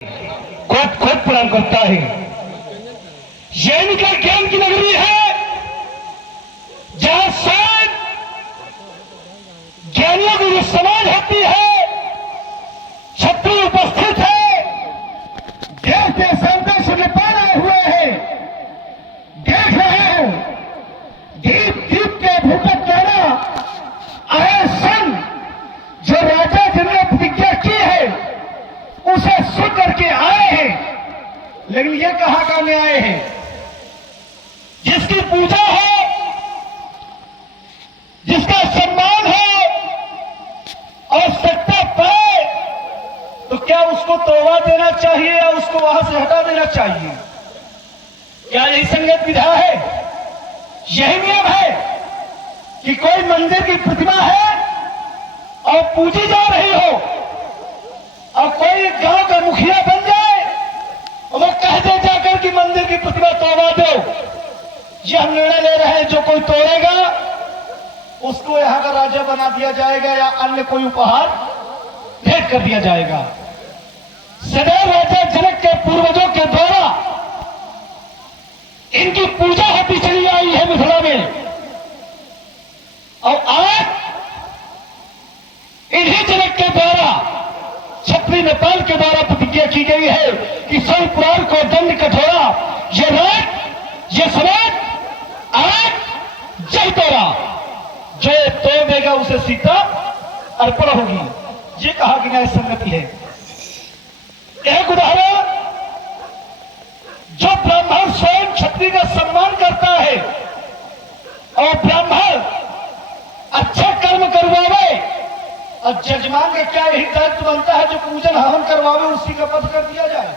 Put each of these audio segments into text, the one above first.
खोद खोद प्रणाम करता है। यह इनका ज्ञान की नगरी है जहां शायद ज्ञानियों की जो समाज होती है, छत्री उपस्थित है, देश के सौदे से नेपाल आए हुए हैं, देख रहे हैं दीप दीप के भूकंप द्वारा आए सन जो राजा जिन्होंने प्रतिज्ञा की है उसे सुन करके आए हैं। लेकिन ये कहां काम में आए हैं? जिसकी पूजा हो, जिसका सम्मान हो और सत्ता पाए तो क्या उसको तोड़वा देना चाहिए या उसको वहां से हटा देना चाहिए? क्या यही संगत विधा है? यही नियम है कि कोई मंदिर की प्रतिमा है और पूजी जा रही हो और कोई गांव का मुखिया बन जाए और वो कह दे जाकर कि मंदिर की प्रतिमा तोड़वा दो, ये हम निर्णय ले रहे हैं जो कोई तोड़ेगा उसको यहां का राजा बना दिया जाएगा या अन्य कोई उपहार भेंट कर दिया जाएगा। सदैव राजा जनक के पूर्वजों के द्वारा इनकी पूजा होती चली आई है मिथिला में, और आज इन्हीं जनक के द्वारा छत्री नेपाल के द्वारा प्रतिज्ञा की गई है कि सौ पुराण को दंड कठोरा, ये रात ये समाज आज जय तोरा, जो तोड़ देगा उसे सीता अर्पण होगी। ये कहा कि न्याय संगति है। एक उदाहरण, जो ब्राह्मण स्वयं क्षत्रिय का सम्मान करता है और ब्राह्मण अच्छा कर्म करवावे और जजमान का क्या यही दायित्व बनता है जो पूजन हवन करवावे उसी का पद कर दिया जाए?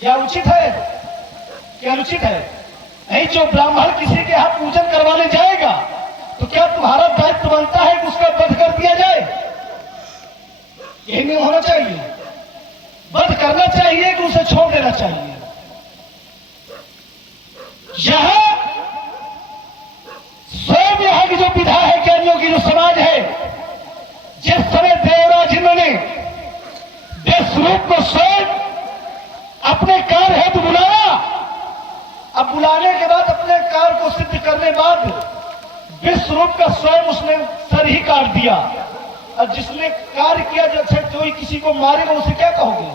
क्या उचित है? क्या अनुचित है? नहीं, जो ब्राह्मण किसी के यहां पूजन करवाने जाएगा तो क्या तुम्हारा दायित्व बनता है कि उसका वध कर दिया जाए? यही नहीं होना चाहिए। वध करना चाहिए कि उसे छोड़ देना चाहिए। यहां स्वयं यहां की जो विधा है, ज्ञानियों की जो समाज है, जिस समय देवराज इन्होंने देशरूप को स्वयं अपने कार्य हेतु बुलाया, अब बुलाने के बाद अपने कार्य को सिद्ध करने बाद विश्वरूप का स्वयं उसने सर ही काट दिया। और जिसने कार्य किया, जैसे कोई किसी को मारेगा उसे क्या कहोगे?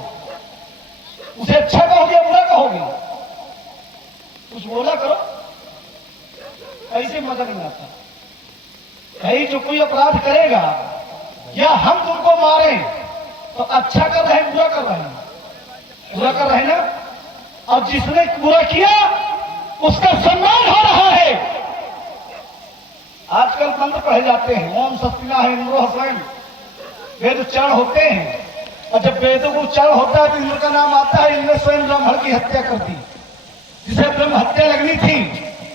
उसे अच्छा कहोगे या बुरा कहोगे? कुछ बोला करो, ऐसे मजा नहीं आता। कहीं जो कोई अपराध करेगा या हम तुमको मारे तो अच्छा कर रहे हैं बुरा कर रहे हैं? बुरा कर रहे हैं ना। और जिसने बुरा किया उसका सम्मान हो रहा है। आजकल मंत्र पढ़े जाते हैं, ओम सस्तिना है इंद्रो हसैन, वेद उच्चारण होते हैं, और जब वेदों को उच्चारण होता है तो इंद्र का नाम आता है। इंद्र स्वयं ब्राह्मण की हत्या कर दी जिसे ब्रह्म हत्या लगनी थी।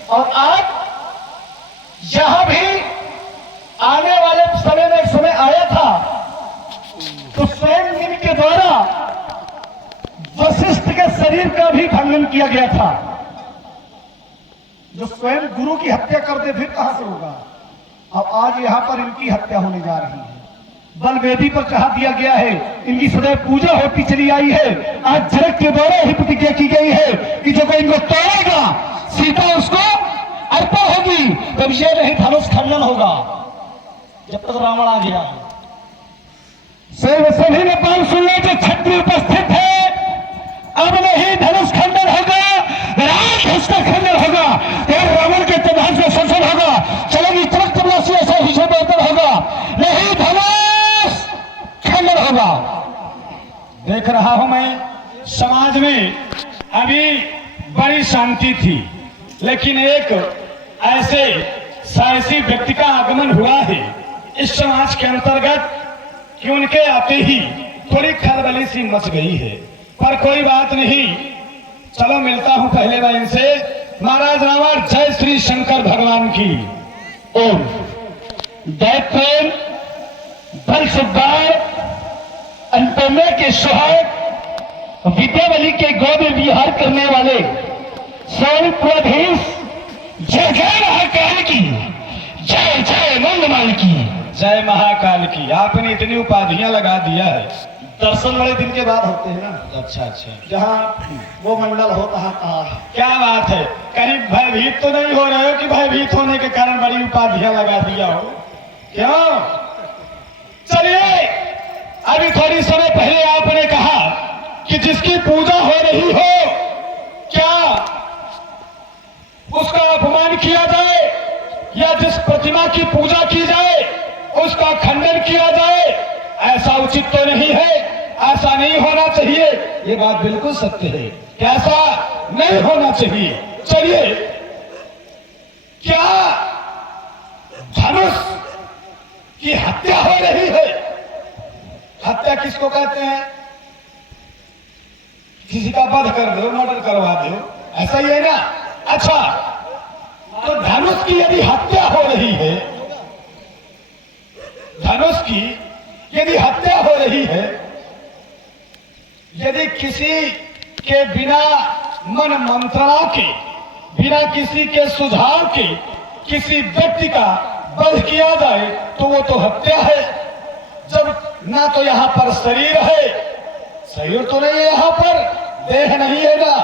और आज यहां भी आने वाले समय में एक समय आया था तो स्वयं इनके द्वारा वशिष्ठ के शरीर का भी भंगन किया गया था। जो स्वयं गुरु की हत्या कर दे फिर कहां से होगा? अब आज यहां पर इनकी हत्या होने जा रही है। बल वेदी पर चढ़ा दिया गया है, इनकी सदैव पूजा होती चली आई है। आज जनक के द्वारा ही प्रतिज्ञा की गई है कि जो कोई इनको तोड़ेगा सीता उसको अर्पण होगी। तब ये नहीं धनुष खंडन होगा जब तक रावण आ गया। सभी नेपाल सुन लो, जो छत्री उपस्थित है, अब नहीं धनुष खंडन होगा, राम उसका खंडन होगा, और रावण के प्रभाव से संसद होगा, चलेगी चमक तबलासी, ऐसा हिस्सा बेहतर होगा, नहीं धनुष खंडन होगा। देख रहा हूं मैं समाज में अभी बड़ी शांति थी, लेकिन एक ऐसे साहसी व्यक्ति का आगमन हुआ है इस समाज के अंतर्गत कि उनके आते ही थोड़ी खलबली सी मच गई है। पर कोई बात नहीं, चलो मिलता हूं पहले मैं इनसे। महाराज रावण, जय श्री शंकर भगवान की। ओम दैत्य बल सुब्बाय अंतमे के सुहाग विद्यावली के गोद में विहार करने वाले स्वरूपाधीश, जय जय महाकाल की, जय जय मंगमाल की, जय महाकाल की। आपने इतनी उपाधियां लगा दिया है, दर्शन बड़े दिन के बाद होते हैं ना। अच्छा अच्छा, जहाँ वो मंडल होता है। क्या बात है, कहीं भयभीत तो नहीं हो रहे हो कि भयभीत होने के कारण बड़ी उपाधियां लगा दिया हो? क्यों? चलिए, अभी थोड़ी समय पहले आपने कहा कि जिसकी पूजा हो रही हो क्या उसका अपमान किया जाए, या जिस प्रतिमा की पूजा की जाए उसका खंडन किया जाए, ऐसा उचित तो नहीं है, ऐसा नहीं होना चाहिए। ये बात बिल्कुल सत्य है कि ऐसा नहीं होना चाहिए। चलिए, क्या धनुष की हत्या हो रही है? हत्या किसको कहते हैं? किसी का वध कर दो, मर्डर करवा दो, ऐसा ही है ना। अच्छा, तो धनुष की यदि हत्या हो रही है, धनुष की यदि हत्या हो रही है, यदि किसी के बिना मन मंत्रणा के, बिना किसी के सुझाव के किसी व्यक्ति का वध किया जाए तो वो तो हत्या है। जब ना तो यहाँ पर शरीर है, शरीर तो नहीं है यहाँ पर, देह नहीं है ना,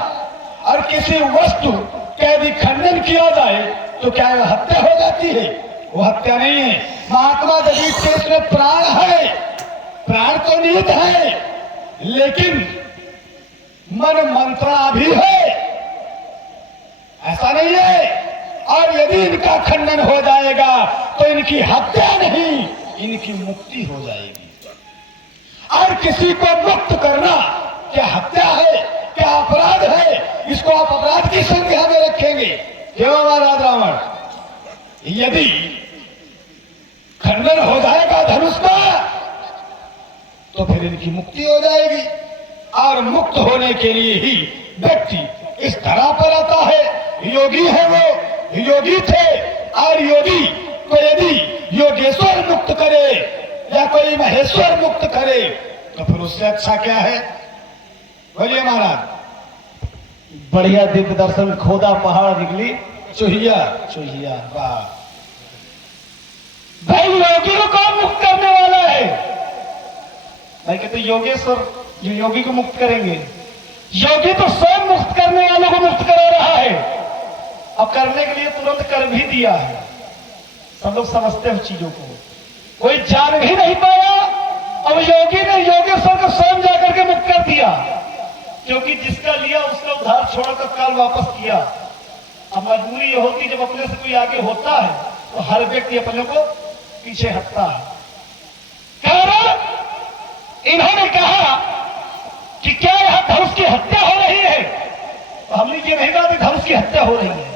और किसी वस्तु का यदि खंडन किया जाए तो क्या वह हत्या हो जाती है? वो हत्या नहीं है। महात्मा जगदीश के इसमें प्राण है, प्राण तो निहित है, लेकिन मन मंत्रणा भी है, ऐसा नहीं है। और यदि इनका खंडन हो जाएगा तो इनकी हत्या नहीं, इनकी मुक्ति हो जाएगी। और किसी को मुक्त करना क्या हत्या है, क्या अपराध है? इसको आप अपराध की संज्ञा में रखेंगे। क्यों महाराज रावण? यदि खंडन हो जाएगा धनुष का तो फिर इनकी मुक्ति हो जाएगी, और मुक्त होने के लिए ही व्यक्ति इस धरा पर आता है। योगी है वो, योगी थे, और योगी को यदि योगेश्वर मुक्त करे या कोई महेश्वर मुक्त करे तो फिर उससे अच्छा क्या है? बोलिए महाराज। बढ़िया दिव्य दर्शन, खोदा पहाड़ निकली चूहिया, चूहिया, वाह। भाई योगी को कौन मुक्त करने वाला है? भाई कहते योगेश्वर जो योगी को मुक्त करेंगे। योगी तो स्वयं मुक्त करने वालों को मुक्त करा रहा है, अब करने के लिए तुरंत कर भी दिया है। सब लोग समझते हैं चीजों को, कोई जान भी नहीं पाया। अब योगी ने योगेश्वर को स्वयं जाकर के मुक्त कर दिया, क्योंकि जिसका लिया उसका उधार छोड़कर काल वापस किया। अब मजबूरी ये होती जब अपने से कोई आगे होता है तो हर व्यक्ति अपने को पीछे हटता है। कारण इन्होंने कहा कि क्या यहां धनुष की हत्या हो रही है? तो हमने ये नहीं कहा कि धनुष की हत्या हो रही है।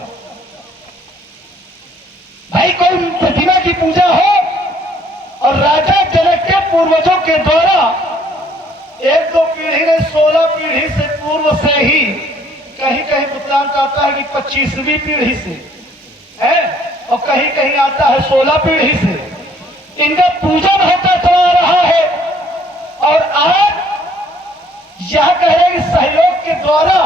भाई कोई प्रतिमा की पूजा हो और राजा जनक के पूर्वजों के द्वारा एक दो पीढ़ी ने 16 पीढ़ी से पूर्व से ही, कहीं कहीं वृत्तांत आता है कि 25वीं पीढ़ी से है, और कहीं कहीं आता है 16 पीढ़ी से इनका पूजन होता चला रहा है। और आज यह कह रहे कि सहयोग के द्वारा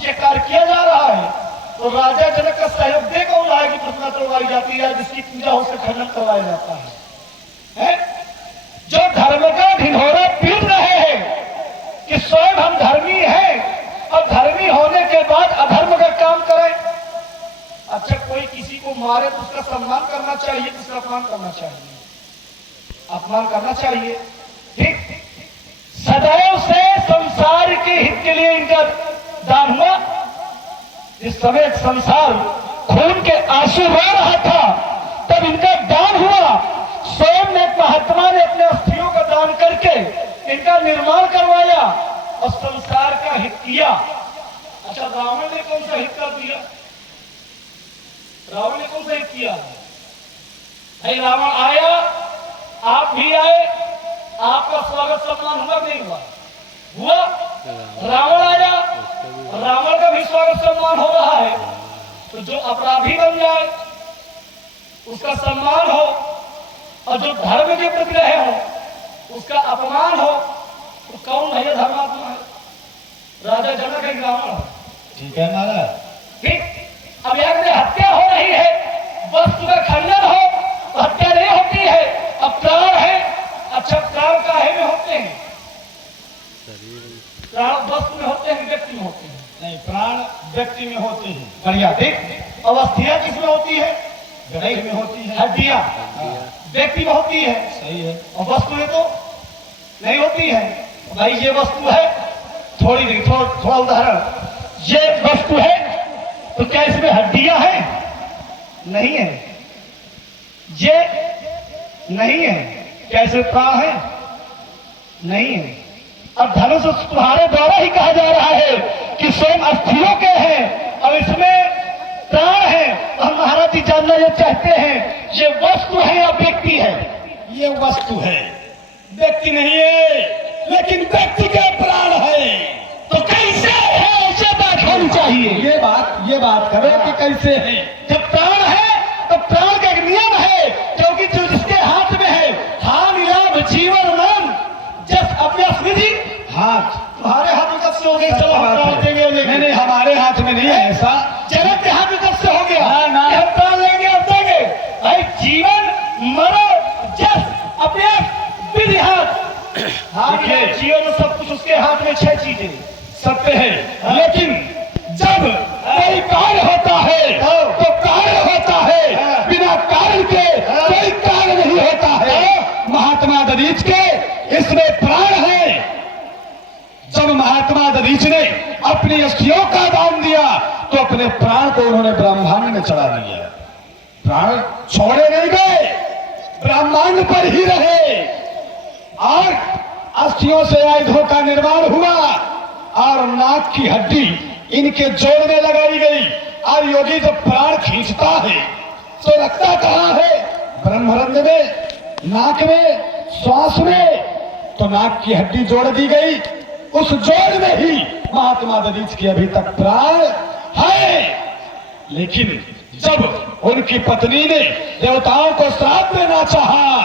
ये कार्य किया जा रहा है, तो राजा जनक का सहयोग दे कौन रहा है कि प्रतिमा तोड़वाई जाती है, जिसकी पूजा हो से खंडन करवाया जाता है? जो धर्म का ढिढोरा पीट रहे हैं कि स्वयं हम धर्मी हैं और धर्मी होने के बाद अधर्म का काम करें। अच्छा, कोई किसी को मारे तो उसका सम्मान करना चाहिए, उसका अपमान करना चाहिए? अपमान करना चाहिए। ठीक, सदैव से संसार के हित के लिए इनका दान हुआ। इस समय संसार खून के आंसू रो रहा था, तब इनका दान हुआ। स्वयं एक महात्मा ने अपने अस्थियों का दान करके इनका निर्माण करवाया और संसार का हित किया। अच्छा, रावण ने कौन सा हित कर दिया? रावण ने कौन सा हित किया? भाई रावण आया, आप भी आए, आपका स्वागत सम्मान हुआ नहीं हुआ? हुआ। रावण आया, रावण का भी स्वागत सम्मान हो रहा है। तो जो अपराधी बन जाए उसका सम्मान हो, और जो धर्म के प्रति रहे हो उसका अपमान हो, तो कौन है धर्मात्मा है? राजा जनक है, रावण है। ठीक है महाराज। ठीक। अब यहां हत्या हो रही है, वस्तु का खंडन हो तो हत्या नहीं होती है। अब प्राण है, अच्छा प्राण काहे में होते हैं? प्राण वस्तु में होते हैं, व्यक्ति में होते हैं? नहीं, प्राण व्यक्ति में होते हैं। बढ़िया, देख अवस्थियां किसमें होती है? व्यक्ति में होती है। हड्डियां व्यक्ति में होती है, सही है। और वस्तु में तो नहीं होती है। भाई ये वस्तु है, थोड़ा उदाहरण, ये वस्तु है तो क्या इसमें हड्डियां हैं? नहीं है। ये नहीं है, क्या इसमें प्राण है? नहीं है। अब धनुष तुम्हारे द्वारा ही कहा जा रहा है कि स्वयं अस्थियों के हैं और इसमें प्राण है। और महाराज जी जानना ये चाहते हैं ये वस्तु है या व्यक्ति है? ये वस्तु है, व्यक्ति नहीं है, लेकिन व्यक्ति के प्राण है। तो कैसे है, ऐसे बात होनी चाहिए। ये बात करें कि कैसे है। जब प्राण है तो प्राण का एक नियम है, क्योंकि जो जिसके हाथ में है, हानि लाभ जीवन मन जस अभ्यास विधि। हाथ तुम्हारे हाथ में कब से हो गई? चलो हम प्राण देंगे। नहीं, हमारे हाथ में नहीं है ऐसा। जगत के हाथ में कब से हो गया? हम प्राण लेंगे और देंगे। भाई जीवन मरो जस अभ्यास विधि हाथ। देखिए जीवन सब कुछ उसके हाथ में, 6 चीजें सत्य है। लेकिन जब कोई कार्य होता है तो कार्य होता है, बिना कार्य के कोई कार्य नहीं होता है। महात्मा दधीच के इसमें प्राण है। जब महात्मा दधीच ने अपनी अस्थियों का दान दिया तो अपने प्राण को उन्होंने ब्रह्मांड में चढ़ा दिया। प्राण छोड़े नहीं गए, ब्रह्मांड पर ही रहे। और अस्थियों से आयुधों का निर्माण हुआ और नाक की हड्डी इनके जोड़ में लगाई गई। और योगी जब प्राण खींचता है तो रखता कहां है? ब्रह्मरंध्र में, नाक में, श्वास में। तो नाक की हड्डी जोड़ दी गई, उस जोड़ में ही महात्मा दधीच की अभी तक प्राण है। लेकिन जब उनकी पत्नी ने देवताओं को श्राप देना चाहा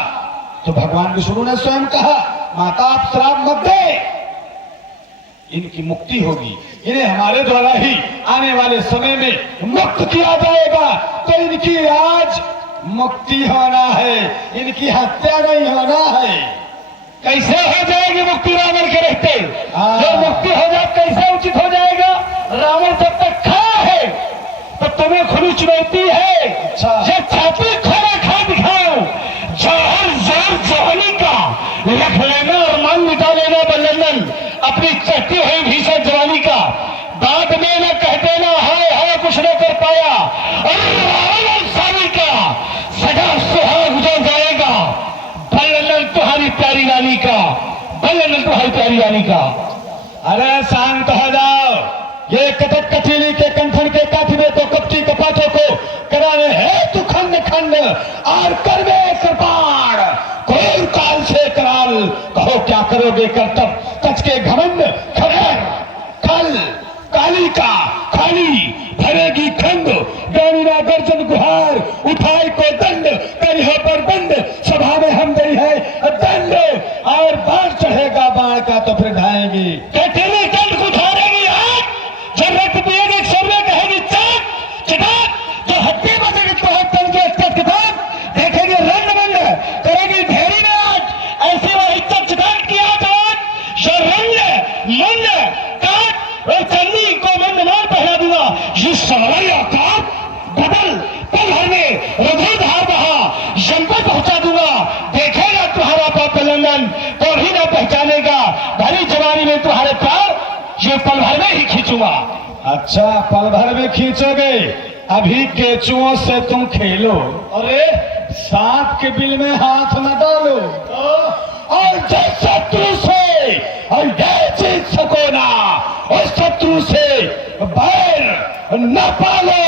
तो भगवान विष्णु ने स्वयं कहा, माता आप श्राप मत दे, इनकी मुक्ति होगी। इन्हें हमारे द्वारा ही आने वाले समय में मुक्त किया जाएगा। तो इनकी आज मुक्ति होना है, इनकी हत्या नहीं होना है। कैसे हो जाएगी मुक्ति रावण के रहते? जब मुक्ति हो जाए कैसे उचित हो जाएगा? रावण जब तक खड़ा है तो तुम्हें खुली चुनौती है। ये छाती खड़ा खा दिखाओ, जौहर जोर जवानी का लिख लेना और मन मिटा लेना बल्लंदन अपनी चढ़ती हुई भीषण जवानी का। बाद में न कह देना हाय कुछ न कर पाया। और रावण सारी का सदा सुहाग गुजर जाएगा। बल्लंदन तुम्हारी प्यारी रानी का, बल्लंदन तुम्हारी प्यारी रानी का। अरे शांत हो जाओ। ये कटक कटीली के कंठन के काठिबे को कपटी कपाटों को कराने है तू खंड खंड और करवे कृपाण क्रूर काल से कराल। कहो क्या करोगे कर्तव्य कच के घमंड खबर खल काली का खाली भरेगी खंड। गानीना गर्जन गुहार उठाई को दंड करियो पर बंद। सभा में हम गई है दंड और बाढ़ चढ़ेगा बाढ़ का तो फिर ढाएगी। कटेली दंड को धारेगी आग। जब रक्त पिएगी सर्वे कहेगी चाक चटाक। जो हड्डी बचेगी तो तन के किताब देखेगी रंग मंग करेगी ढेरी में आग। ऐसी वही चटाक की आज जो रंग मंग काट चन्नी को मंद मार पहना दूंगा। ये सवैया का बदल पल भर में रघुधार बहा यंत्र पहुंचा दूंगा। देखेगा तुम्हारा पाप लंदन तो भी ना पहचानेगा। भरी जवानी में तुम्हारे प्राण ये पल भर में ही खींचूंगा। अच्छा पल भर में खींचोगे? अभी केचुओं से तुम खेलो। अरे सांप के बिल में हाथ न डालो। और जिस शत्रु से और ये जीत सको ना उस शत्रु से बैर न पालो।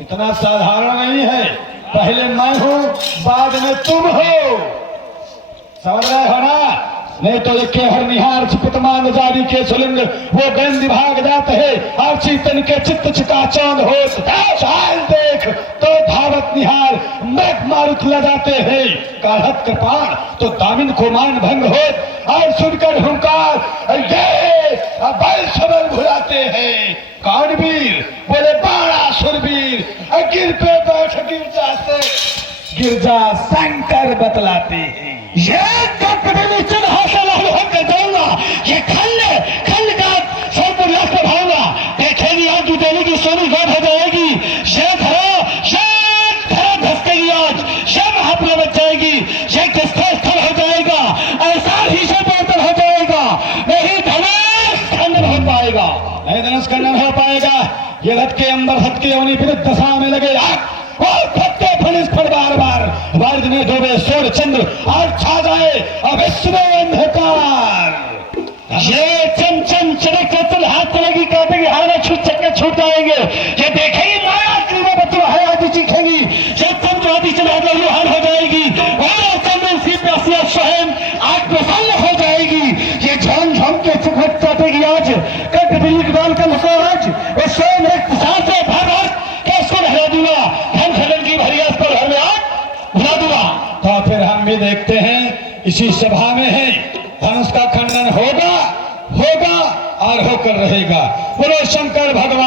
इतना साधारण नहीं है। पहले मैं हूं बाद में तुम हो। समझ रहे हो ना? नहीं तो ये हर निहार छिपतमान जारी के सुलिंग वो गंध विभाग जाते है। और चीतन के चित्त चिका चांद हो चाल देख तो धावत निहार मेघ मारुत ल जाते हैं। काढ़त कृपाण तो दामिन को मान भंग हो और सुनकर हुंकार ये बल सबल भुलाते हैं। कानवीर बोले बाड़ा सुरवीर गिर पे बैठ गिरजा शंकर बतलाते हैं। ये कपड़े में चढ़ा से जाऊंगा ये नहीं धनुष खंडन हो पाएगा। ये रथ के अंबर हथ के अवनी विरुद्ध दशा में लगे आग और फटके फनिस पर बार बार वर्द में डूबे सूर्य चंद्र और छा जाए अविश्व अंधकार। ये चमचम चमक चल हाथ चलेगी काटेगी हाथ छूट चक्के छूट जाएंगे। ये देखेगी माया क्रीड़ा बच्चों है आदि चीखेंगी। ये चम जो आदि चला लहूहान हो जाएगी और चंद्र सी प्यासिया स्वयं आग प्रसन्न हो जाएगी। ये झम झम के चुखट चाटेगी आज कट बिल्ली डाल कर लुको आज और स्वयं एक साथ से भाग कैसे लहरा दूंगा धन खलन की भरियास पर घर में आग भरा दूंगा। तो फिर हम भी देखते हैं इसी सभा में है धनुष का खंडन होगा होगा और होकर रहेगा। बोलो शंकर भगवान।